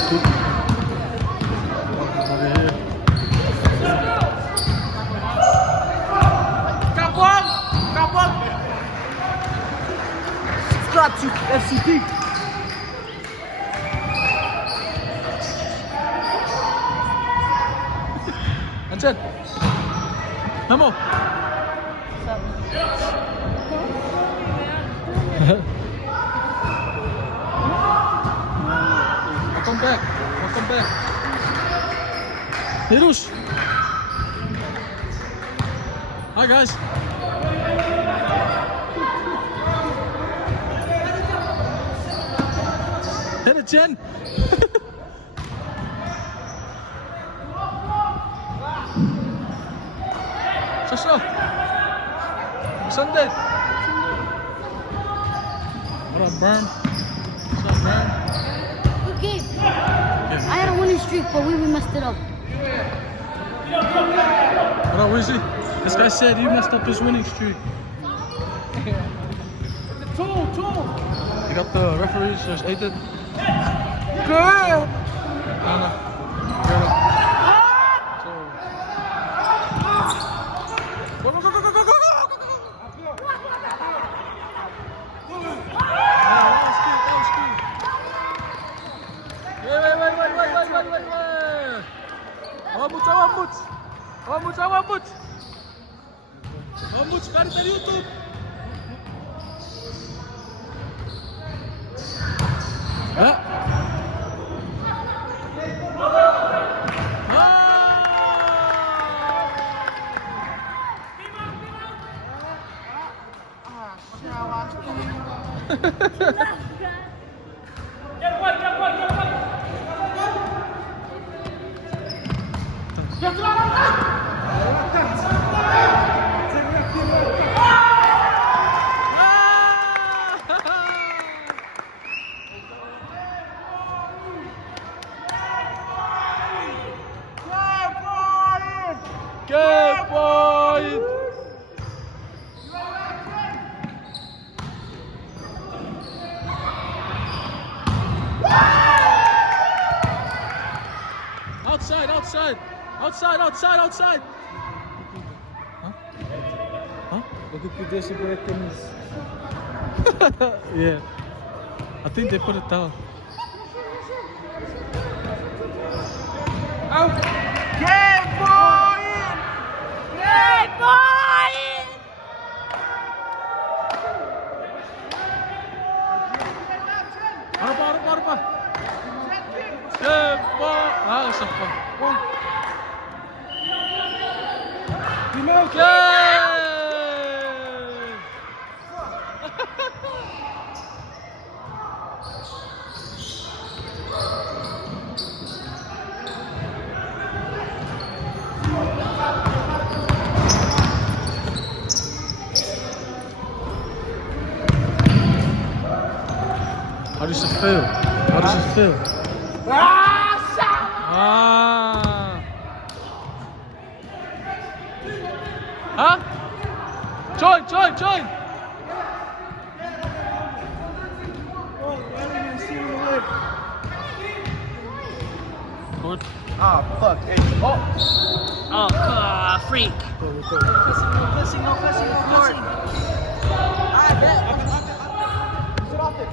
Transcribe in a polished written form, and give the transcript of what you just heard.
Scoop. Over here. Subscribe to FCP. That's it. Memo. Welcome back. Welcome back. Hirush. Hi guys. Hit it, Jen. Shasha. Sunday. What up, Berm? What's up, Berm? Good game. I had a winning streak, but we messed it up. What up, Rizzy? This guy said you messed up his winning streak. Two. You got the referees, there's 8. Good. Rambut sekarang dari YouTube. Ya. Good boy! Outside! Huh? Look at this breakings. Yeah. I think they put it down. Out! Good boy! Good boy! Arba. Good boy! Ah, sakto. How does it feel? Huh? Join! Good. Ah, fuck. Hey. Freak. Pressing. I bet. Sit off it.